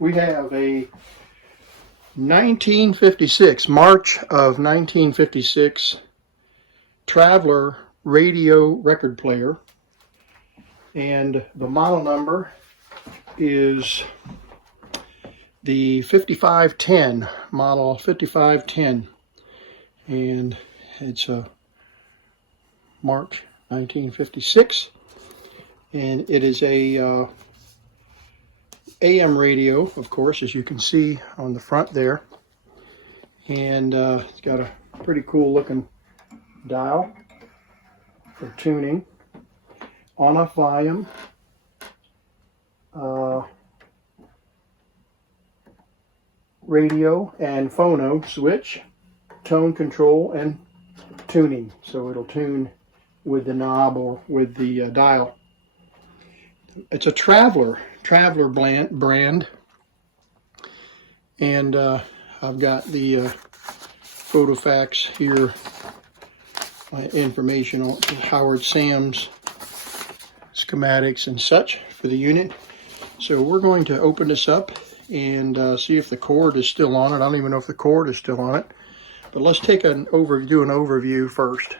We have a 1956, March of 1956 Trav-ler radio record player, and the model number is the 5510, model 5510, and it's a March 1956, and it is a AM radio, of course, as you can see on the front there, and it's got a pretty cool looking dial for tuning, on-off volume, radio and phono switch, tone control, and tuning, so it'll tune with the knob or with the dial. It's a Trav-ler brand, and I've got the photo facts here, information on Howard Sam's schematics and such for the unit. So we're going to open this up and see if the cord is still on it. I don't even know if the cord is still on it, but let's take do an overview first.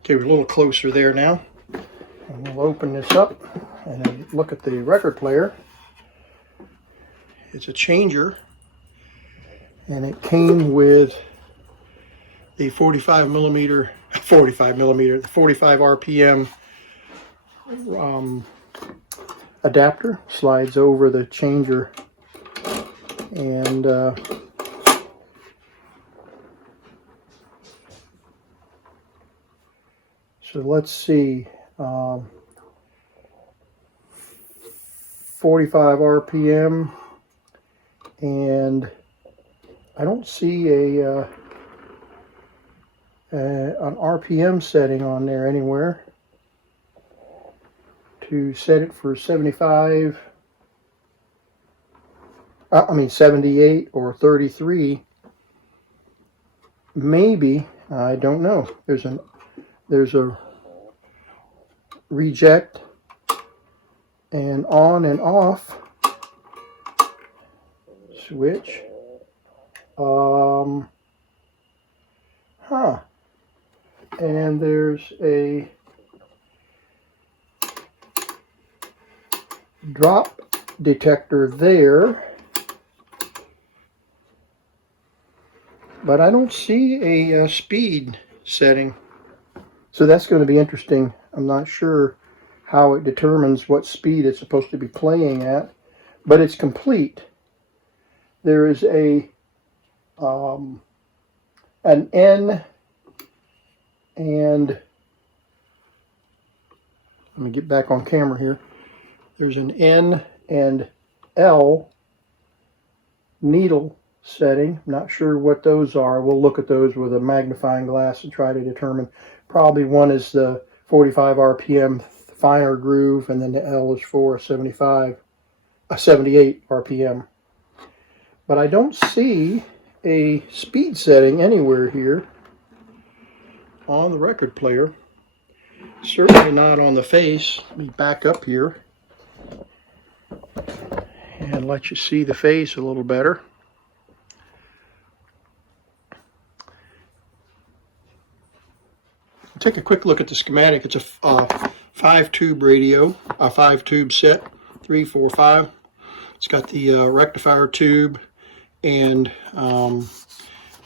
Okay, we're a little closer there now. And we'll open this up and look at the record player. It's a changer, and it came with the 45 RPM adapter. Slides over the changer, and so let's see. 45 RPM, and I don't see an RPM setting on there anywhere to set it for 78 or 33. Maybe, I don't know. There's a reject and on and off switch. And there's a drop detector there, but I don't see a speed setting. So that's going to be interesting. I'm not sure how it determines what speed it's supposed to be playing at, but it's complete. There is an N, and let me get back on camera here. There's an N and L needle setting. I'm not sure what those are. We'll look at those with a magnifying glass and try to determine. Probably one is the 45 RPM finer groove, and then the L is for 78 RPM. But I don't see a speed setting anywhere here on the record player. Certainly not on the face. Let me back up here and let you see the face a little better. Take a quick look at the schematic. It's a 5-tube radio, a 5-tube set, 3, 4, 5. It's got the rectifier tube and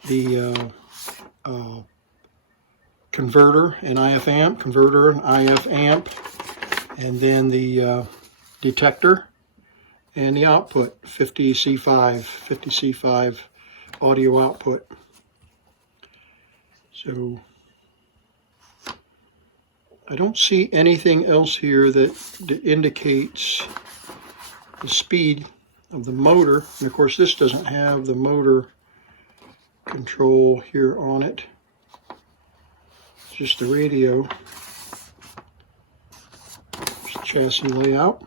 the converter and IF amp, and then the detector and the output, 50C5 audio output. So I don't see anything else here that indicates the speed of the motor. And of course this doesn't have the motor control here on it. It's just the radio. There's chassis layout.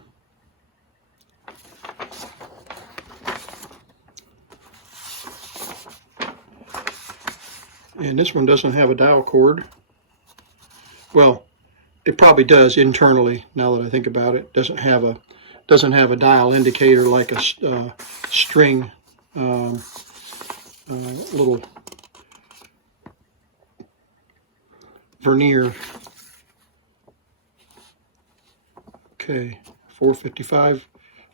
And this one doesn't have a dial cord. Well, it probably does internally, now that I think about it. It doesn't have a doesn't have a dial indicator like a string little vernier. Okay, 455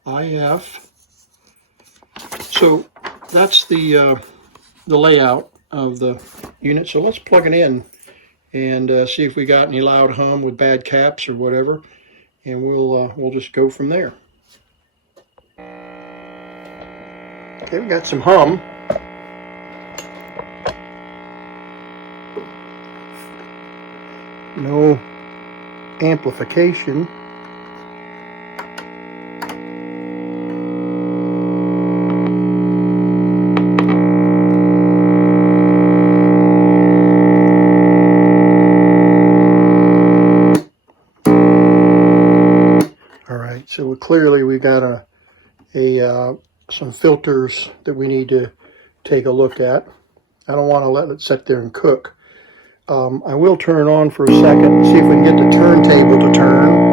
IF. So that's the layout of the unit. So let's plug it in and see if we got any loud hum with bad caps or whatever, and we'll just go from there. Okay, we got some hum. No amplification. All right, so clearly we got some filters that we need to take a look at. I don't want to let it sit there and cook. I will turn it on for a second and see if we can get the turntable to turn.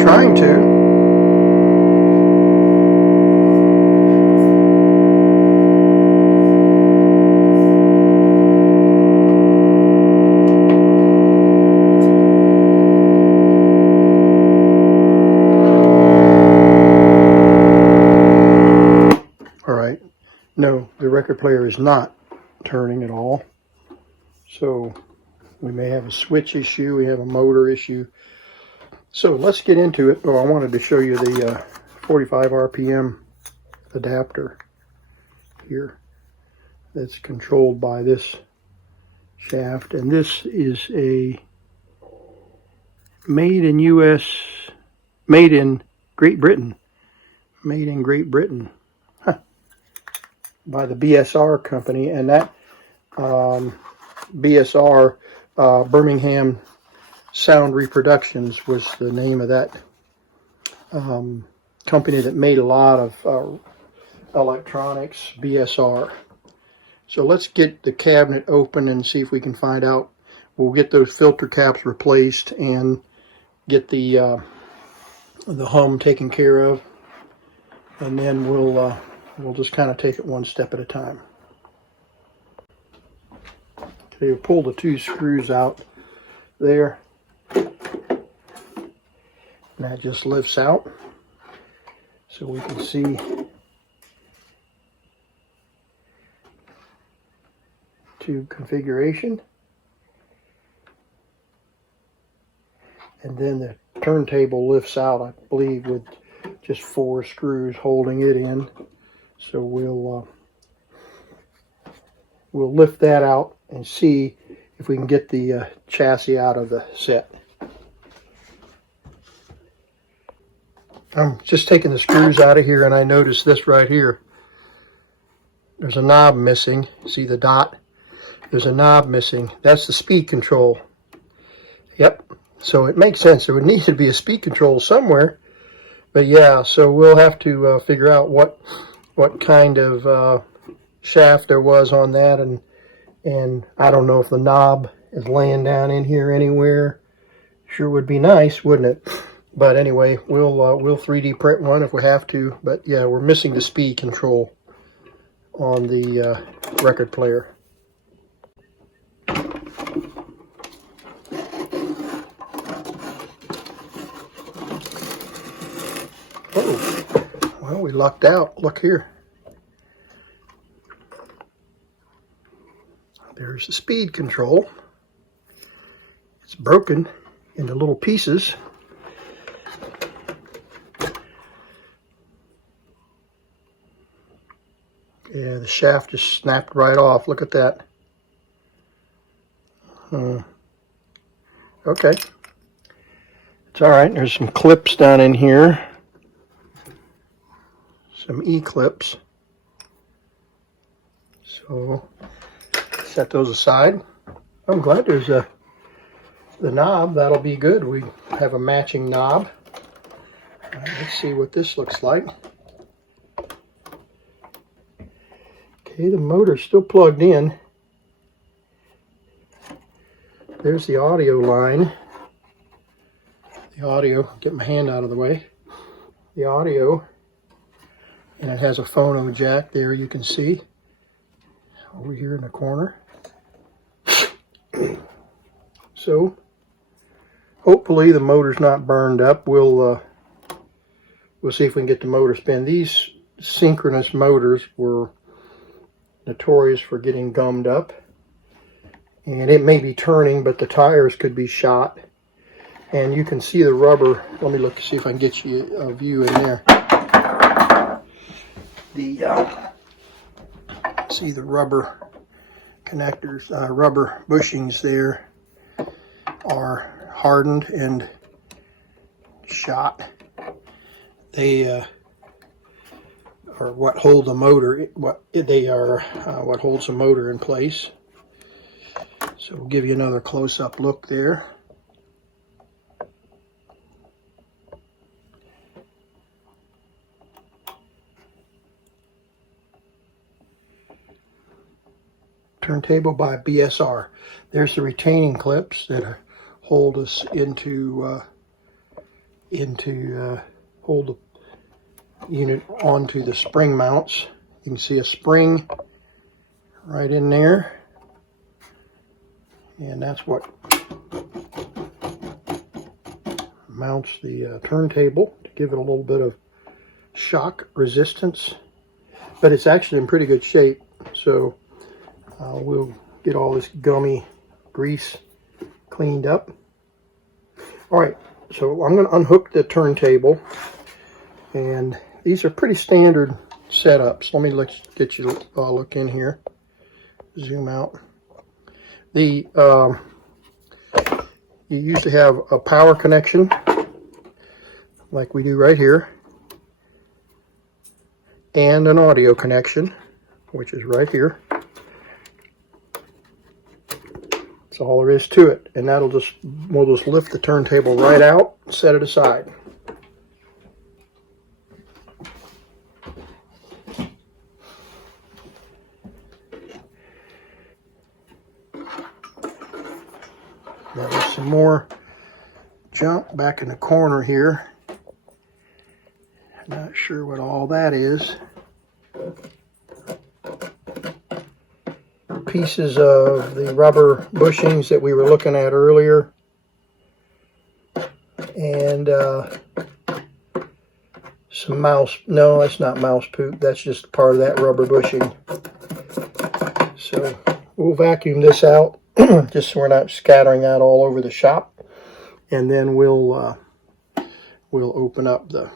Trying to. All right. No, the record player is not turning at all. So we may have a switch issue. We have a motor issue. So let's get into it. Oh, I wanted to show you the 45 RPM adapter here that's controlled by this shaft. And this is a made in Great Britain. Made in Great Britain. Huh. By the BSR company. And that BSR, Birmingham Sound Reproductions, was the name of that company that made a lot of electronics, BSR. So let's get the cabinet open and see if we can find out. We'll get those filter caps replaced and get the hum taken care of, and then we'll just kind of take it one step at a time. Okay, we'll pull the two screws out there. And that just lifts out so we can see tube configuration. And then the turntable lifts out, I believe, with just 4 screws holding it in. So we'll lift that out and see if we can get the chassis out of the set. I'm just taking the screws out of here, and I noticed this right here. There's a knob missing. See the dot? There's a knob missing. That's the speed control. Yep. So it makes sense. There would need to be a speed control somewhere. But yeah, so we'll have to figure out what kind of shaft there was on that, and I don't know if the knob is laying down in here anywhere. Sure would be nice, wouldn't it? But anyway, we'll 3D print one if we have to. But yeah, we're missing the speed control on the record player. Oh, well, we lucked out. Look here. There's the speed control. It's broken into little pieces. Yeah, the shaft just snapped right off. Look at that. Okay. It's all right. There's some clips down in here. some E-clips. So set those aside. I'm glad there's the knob. That'll be good. We have a matching knob. Let's see what this looks like. Okay, the motor's still plugged in. There's the audio line. The audio, get my hand out of the way. The audio, and it has a phono jack there, you can see over here in the corner. So hopefully the motor's not burned up. We'll see if we can get the motor spin. These synchronous motors were notorious for getting gummed up, and it may be turning, but the tires could be shot. And you can see the rubber. Let me look, see if I can get you a view in there. See the rubber connectors, rubber bushings there are hardened and shot. They are what hold the motor. What holds the motor in place. So we'll give you another close-up look there. Turntable by BSR. There's the retaining clips that hold us hold the unit onto the spring mounts. You can see a spring right in there, and that's what mounts the turntable to give it a little bit of shock resistance. But it's actually in pretty good shape, so we'll get all this gummy grease cleaned up. All right, so I'm going to unhook the turntable, and these are pretty standard setups. Let me get you a look in here. Zoom out. You usually have a power connection, like we do right here, and an audio connection, which is right here. That's all there is to it, and we'll just lift the turntable right out, set it aside. Now there's some more junk back in the corner here. Not sure what all that is. Pieces of the rubber bushings that we were looking at earlier, and some mouse. No, that's not mouse poop. That's just part of that rubber bushing. So we'll vacuum this out just so we're not scattering that all over the shop, and then we'll open up the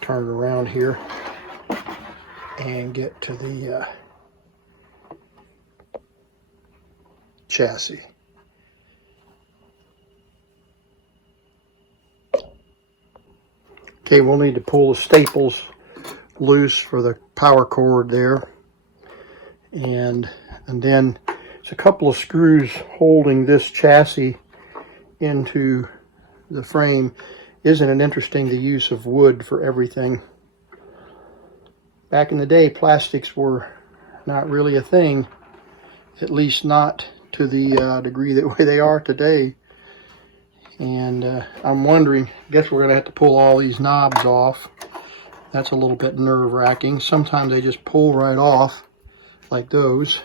turn it around here and get to the chassis. Okay, we'll need to pull the staples loose for the power cord there, and then there's a couple of screws holding this chassis into the frame. Isn't it interesting, the use of wood for everything? Back in the day, plastics were not really a thing, at least not to the degree that way they are today. And I'm wondering, I guess we're going to have to pull all these knobs off. That's a little bit nerve-wracking. Sometimes they just pull right off, like those.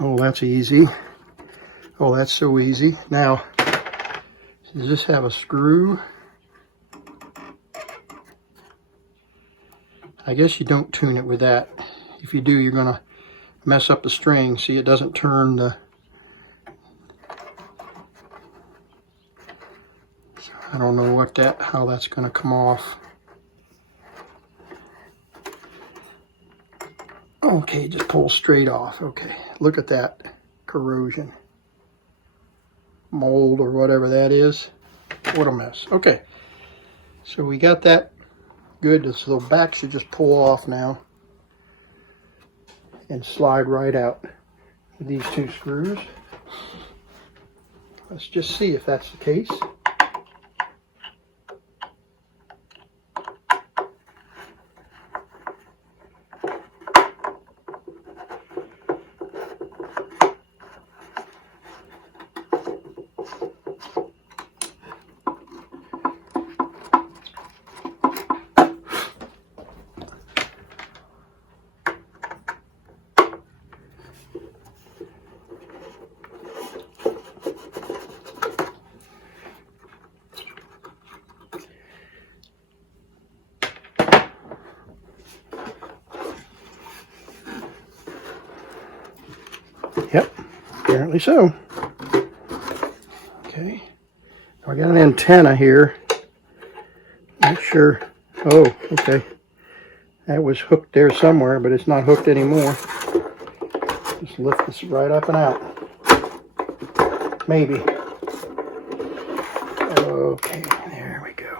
Oh, that's easy. Oh, that's so easy. Now, does this have a screw? I guess you don't tune it with that. If you do, you're going to mess up the string. See, it doesn't turn the... I don't know how that's going to come off. Okay, just pull straight off. Okay, look at that corrosion. Mold or whatever that is. What a mess. Okay, So we got that good. This little back should just pull off now and slide right out with these two screws. Let's just see if that's the case. Yep, apparently so. Okay, I got an antenna here. Not sure. Oh, okay. That was hooked there somewhere, but it's not hooked anymore. Just lift this right up and out. Maybe. Okay, there we go.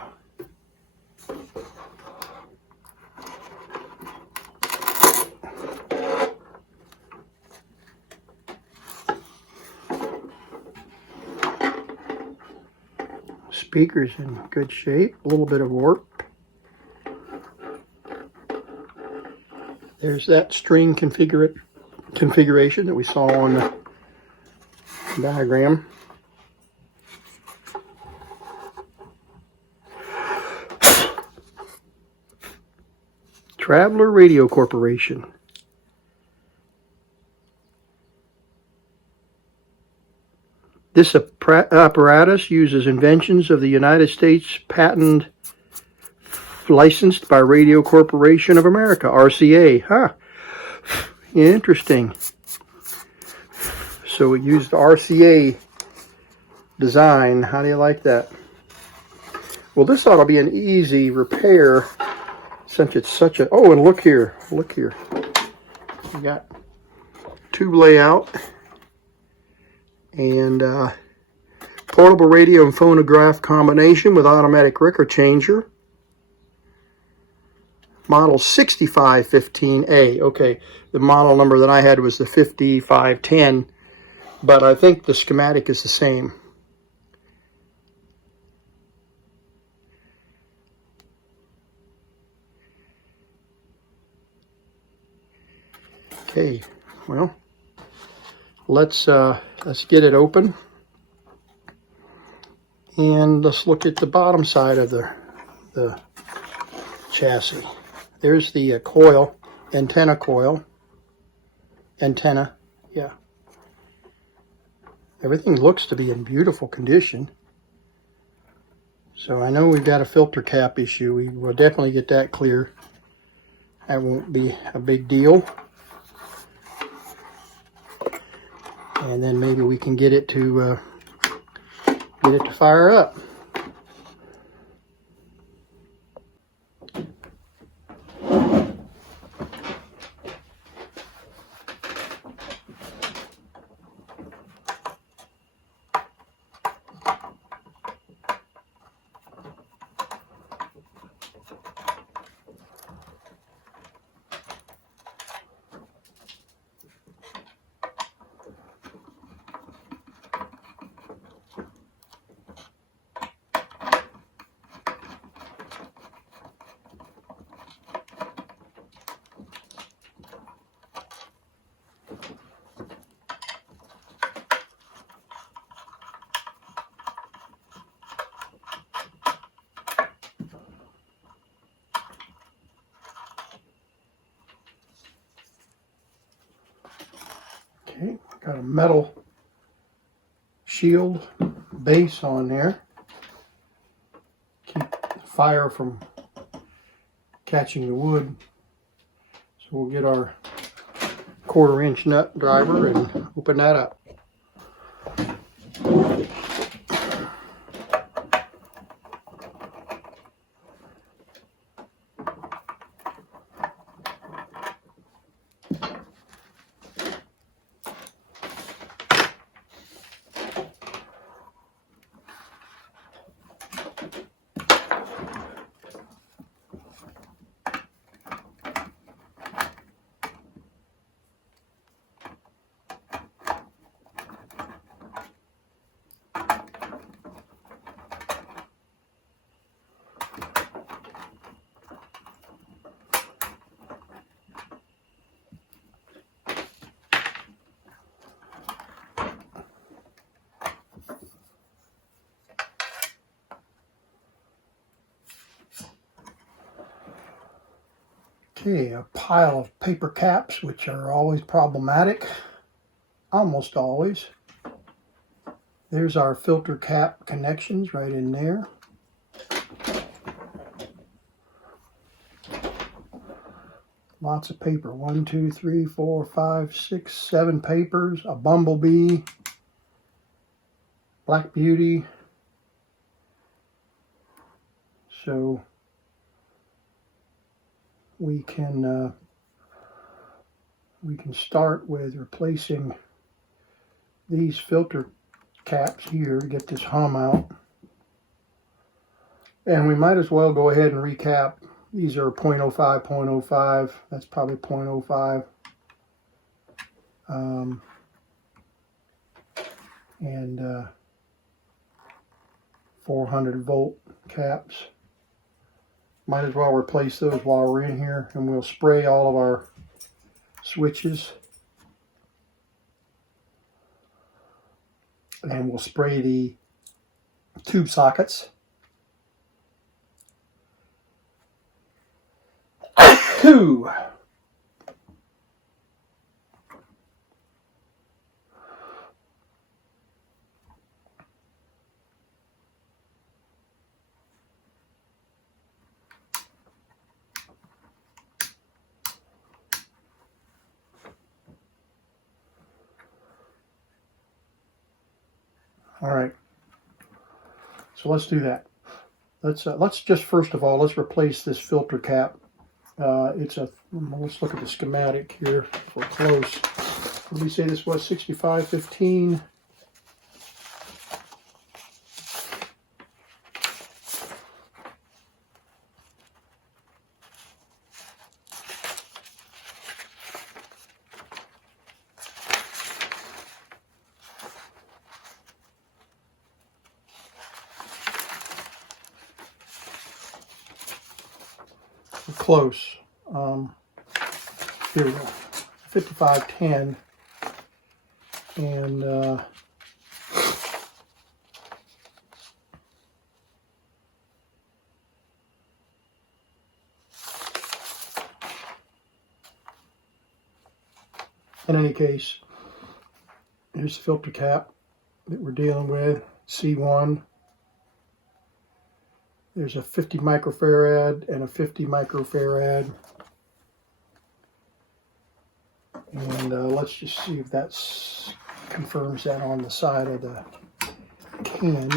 Speaker's in good shape. A little bit of warp. There's that string configuration that we saw on the diagram. Trav-ler Radio Corporation. This apparatus uses inventions of the United States patent licensed by Radio Corporation of America, RCA. Huh. Interesting. So we used RCA design. How do you like that? Well, this ought to be an easy repair since it's such a... Oh, and look here. Look here. We got tube layout and portable radio and phonograph combination with automatic record changer. Model 6515A. Okay, the model number that I had was the 5510, but I think the schematic is the same. Okay, well, let's get it open, and let's look at the bottom side of the chassis. There's the coil, antenna coil. Antenna, yeah. Everything looks to be in beautiful condition. So I know we've got a filter cap issue. We will definitely get that clear. That won't be a big deal. And then maybe we can get it to fire up. Okay, got a metal shield base on there. Keep fire from catching the wood. So we'll get our 1/4-inch nut driver and open that up. Okay, a pile of paper caps, which are always problematic, almost always. There's our filter cap connections right in there. Lots of paper. 1, 2, 3, 4, 5, 6, 7 papers. A bumblebee. Black Beauty. So we can start with replacing these filter caps here to get this hum out. And we might as well go ahead and recap. These are 0.05, 0.05. That's probably 0.05. And 400 volt caps. Might as well replace those while we're in here, and we'll spray all of our switches. And we'll spray the tube sockets. All right, so let's do that. Let's just first of all, let's replace this filter cap. Let's look at the schematic here if we're close. What did we say this was? 6515. Close. Here we go. 5510. And in any case, here's the filter cap that we're dealing with, C1. There's a 50 microfarad and a 50 microfarad. And let's just see if that confirms that on the side of the can.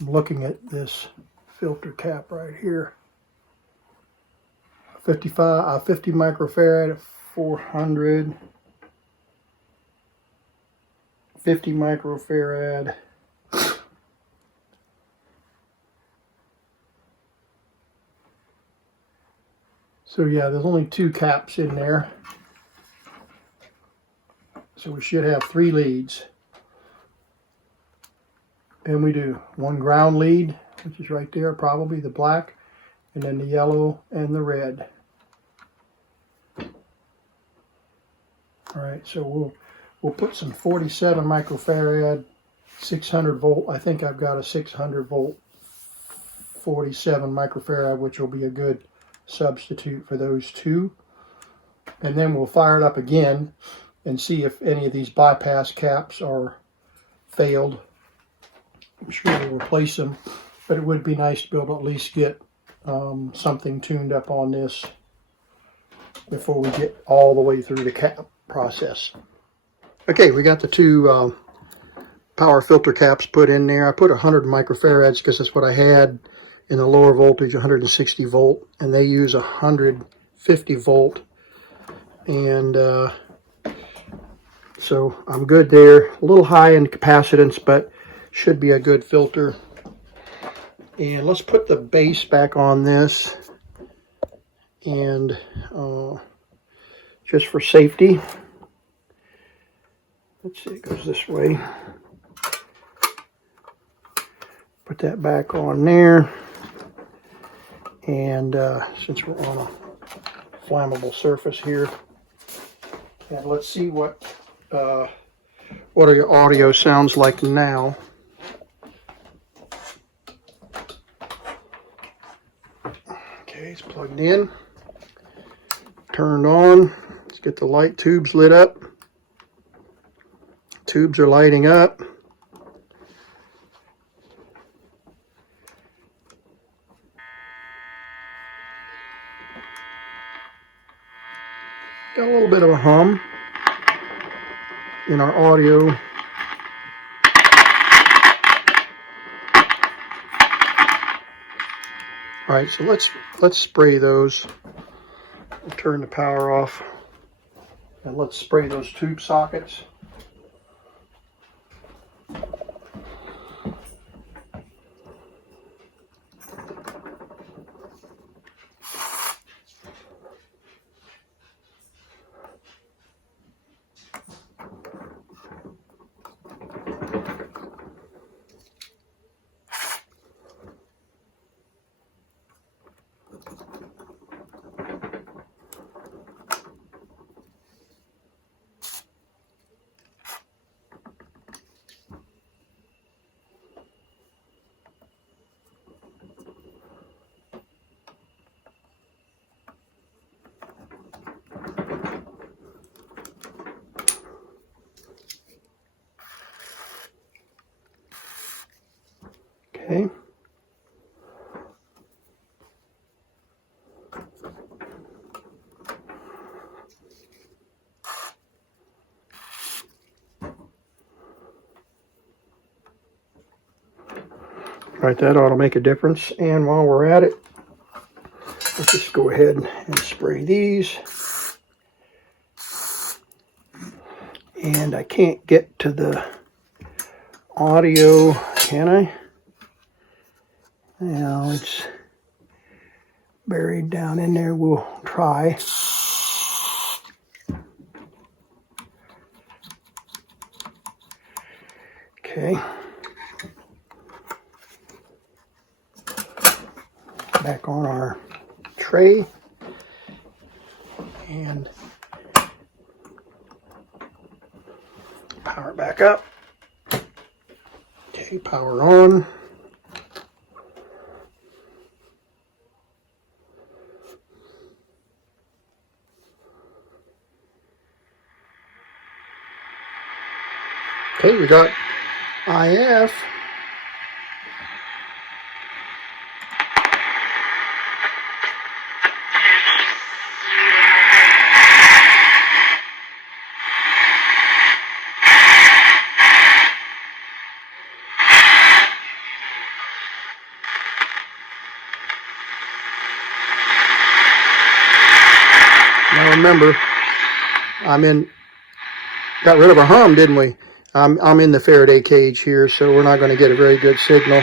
I'm looking at this filter cap right here. 50 microfarad at 400. 50 microfarad. So yeah, there's only 2 caps in there. So we should have 3 leads. And we do 1 ground lead, which is right there, probably the black, and then the yellow and the red. All right, so we'll put some 47 microfarad, 600 volt. I think I've got a 600 volt 47 microfarad, which will be a good substitute for those 2. And then we'll fire it up again and see if any of these bypass caps are failed. I'm sure we'll replace them, but it would be nice to be able to at least get something tuned up on this before we get all the way through the cap process. Okay, we got the 2 power filter caps put in there. I put 100 microfarads because that's what I had in the lower voltage, 160 volt, and they use 150 volt. And so I'm good there. A little high in capacitance, but should be a good filter. And let's put the base back on this. And just for safety, let's see, it goes this way. Put that back on there. And since we're on a flammable surface here, and let's see what your audio sounds like now. Okay. Okay, it's plugged in, turned on. Let's get the light tubes lit up. Tubes are lighting up. Got a little bit of a hum in our audio. All right, so let's spray those. We'll turn the power off and let's spray those tube sockets. Okay. All right, that ought to make a difference. And while we're at it, let's just go ahead and spray these. And I can't get to the audio, can I? Now it's buried down in there. We'll try. Okay. Back on our tray. And power back up. Okay, power on. Okay, we got IF. Now remember, got rid of a hum, didn't we? I'm in the Faraday cage here, so we're not going to get a very good signal.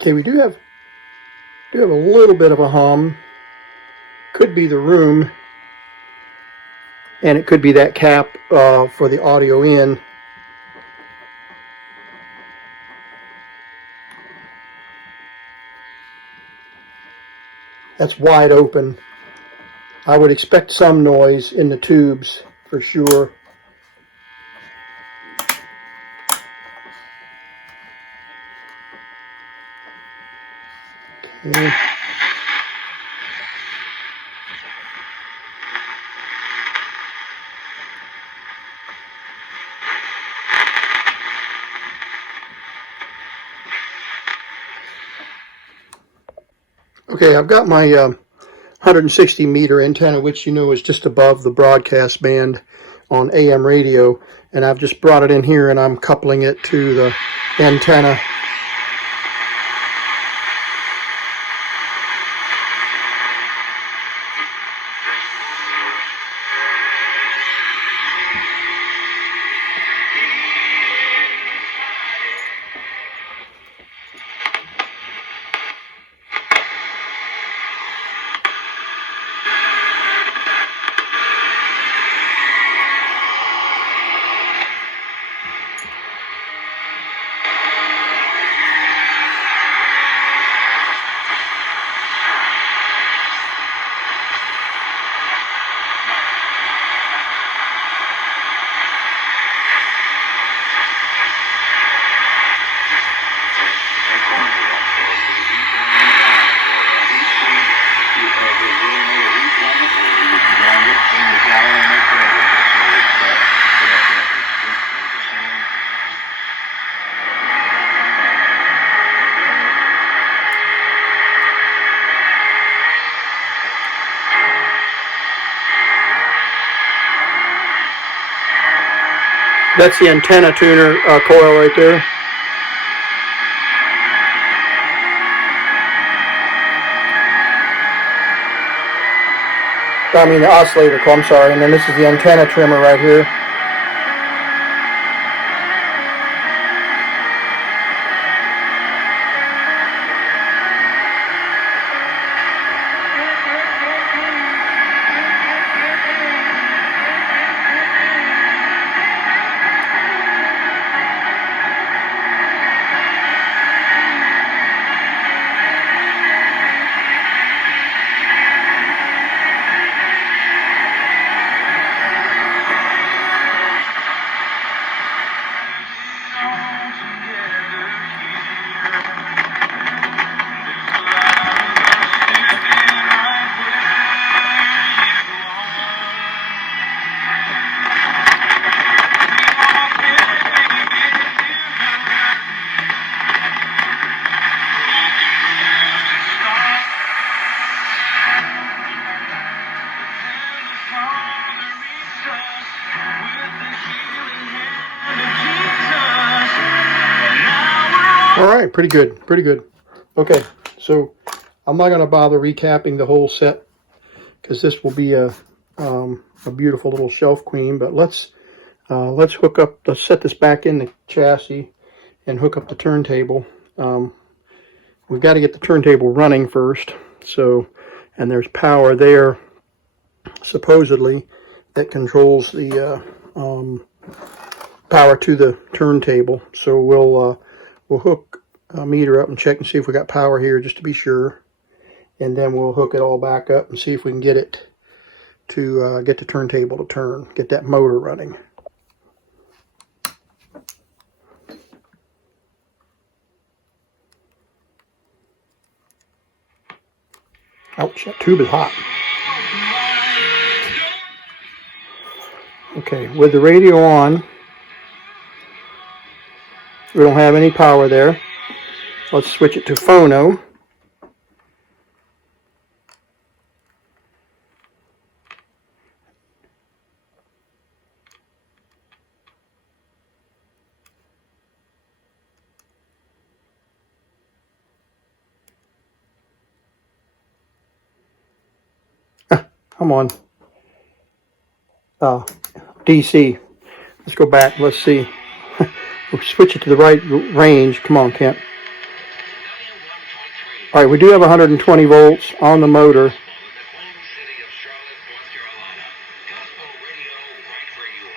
Okay, we do have a little bit of a hum. Could be the room, and it could be that cap for the audio in. That's wide open. I would expect some noise in the tubes for sure. Okay. Okay, I've got my 160 meter antenna, which you know is just above the broadcast band on AM radio, and I've just brought it in here and I'm coupling it to the antenna. That's the antenna tuner coil right there. I mean the oscillator coil, I'm sorry. And then this is the antenna trimmer right here. All right, pretty good, pretty good. Okay, so I'm not going to bother recapping the whole set because this will be a beautiful little shelf queen. But let's hook up. Let's set this back in the chassis and hook up the turntable. We've got to get the turntable running first. So, and there's power there, supposedly, that controls the power to the turntable. So we'll hook a meter up and check and see if we got power here just to be sure. And then we'll hook it all back up and see if we can get it to get the turntable to turn, get that motor running. Ouch, that tube is hot. Okay, with the radio on, we don't have any power there. Let's switch it to phono. Come on. DC. Let's go back. Let's see. We'll switch it to the right range. Come on, Kent. All right, we do have 120 volts on the motor.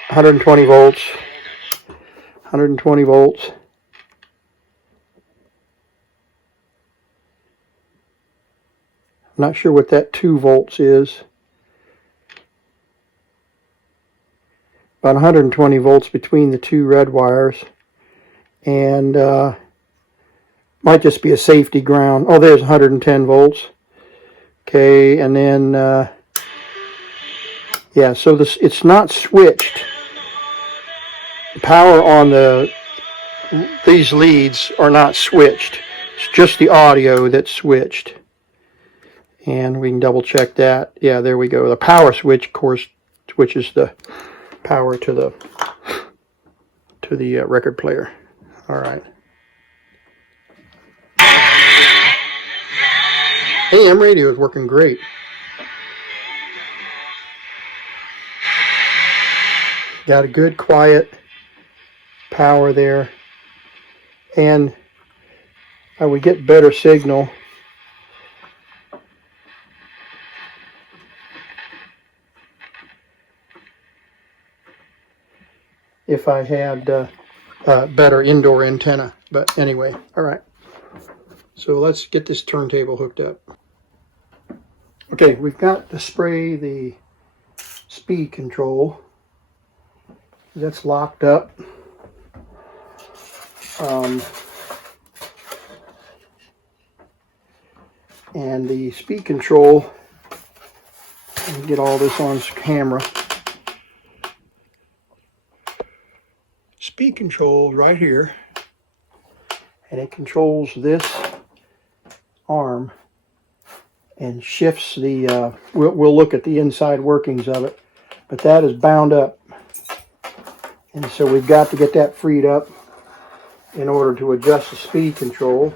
120 volts. 120 volts. I'm not sure what that 2 volts is. About 120 volts between the two red wires. And might just be a safety ground. Oh, there's 110 volts. Okay, and then yeah, so this, it's not switched. Power on these leads are not switched. It's just the audio that's switched. And we can double check that. Yeah, there we go. The power switch, of course, switches the power to the record player. All right. AM radio is working great. Got a good quiet power there, and I would get better signal if I had better indoor antenna. But anyway, all right. So let's get this turntable hooked up. Okay, we've got to spray the speed control. That's locked up. And the speed control, let me get all this on camera. Speed control right here, and it controls this arm and shifts the, we'll look at the inside workings of it, but that is bound up And so we've got to get that freed up in order to adjust the speed control.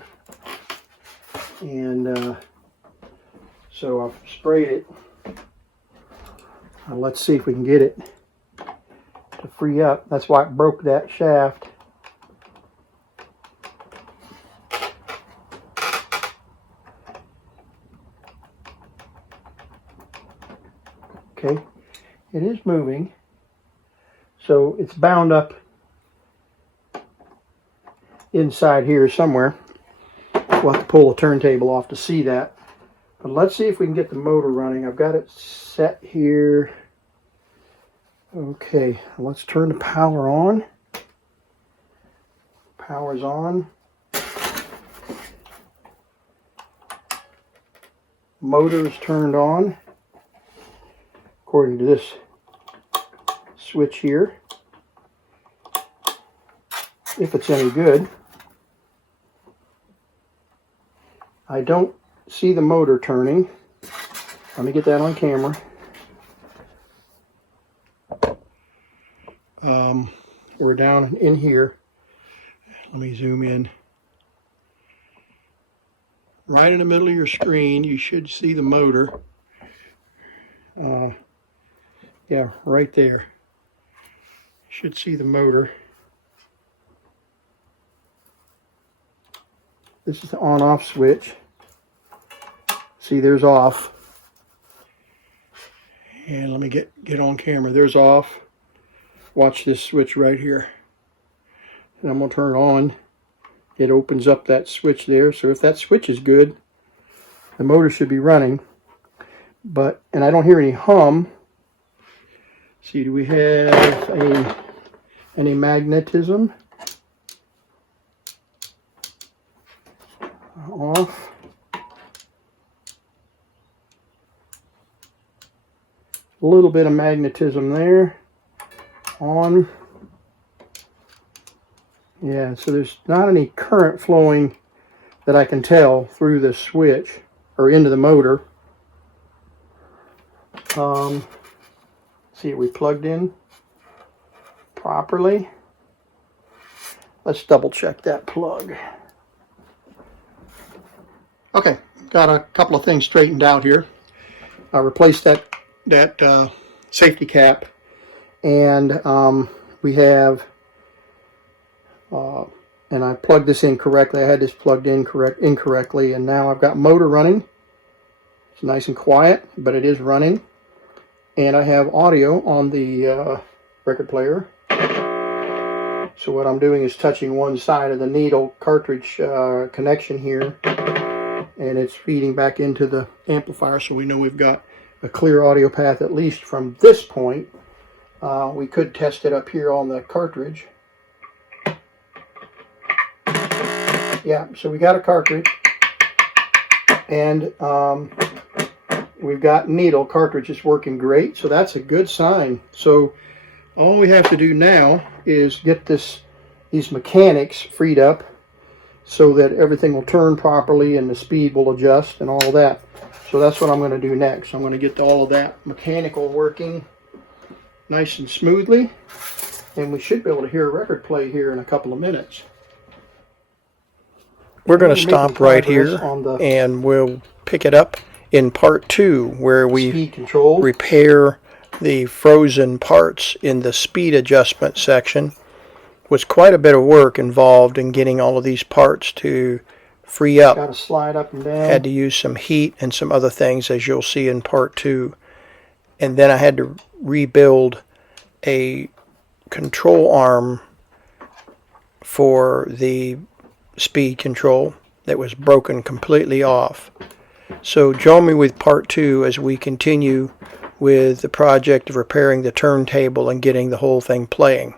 And so I've sprayed it. Let's see if we can get it to free up. That's why it broke that shaft. Okay, it is moving. So it's bound up inside here somewhere. We'll have to pull the turntable off to see that. But let's see if we can get the motor running. I've got it set here. Okay, let's turn the power on. Power's on. Motor's turned on, according to this switch here. If it's any good. I don't see the motor turning. Let me get that on camera. We're down in here. Let me zoom in. Right in the middle of your screen, you should see the motor. Yeah, right there. You should see the motor. This is the on-off switch. See, there's off. And let me get on camera. There's off. Watch this switch right here. And I'm going to turn it on. It opens up that switch there. So if that switch is good, the motor should be running. And I don't hear any hum. See, do we have any magnetism? Off. A little bit of magnetism there. On. Yeah, so there's not any current flowing that I can tell through the switch or into the motor. See, we plugged in properly. Let's double check that plug. Okay, got a couple of things straightened out here. I replaced that safety cap, and we have, and I plugged this in correctly. I had this plugged in incorrectly, and now I've got motor running. It's nice and quiet, but it is running. And I have audio on the record player. So what I'm doing is touching one side of the needle cartridge connection here, and it's feeding back into the amplifier, so we know we've got a clear audio path at least from this point. We could test it up here on the cartridge. Yeah, so we got a cartridge, and we've got needle. Cartridge is working great, so that's a good sign. So all we have to do now is get these mechanics freed up so that everything will turn properly and the speed will adjust and all of that. So that's what I'm going to do next. I'm going to get all of that mechanical working nice and smoothly, and we should be able to hear a record play here in a couple of minutes. We're going to stop right here, and we'll pick it up in part 2, where we repair the frozen parts in the speed adjustment section. Was quite a bit of work involved in getting all of these parts to free up. Got to slide up and down. Had to use some heat and some other things, as you'll see in part 2. And then I had to rebuild a control arm for the speed control that was broken completely off. So join me with part 2 as we continue with the project of repairing the turntable and getting the whole thing playing.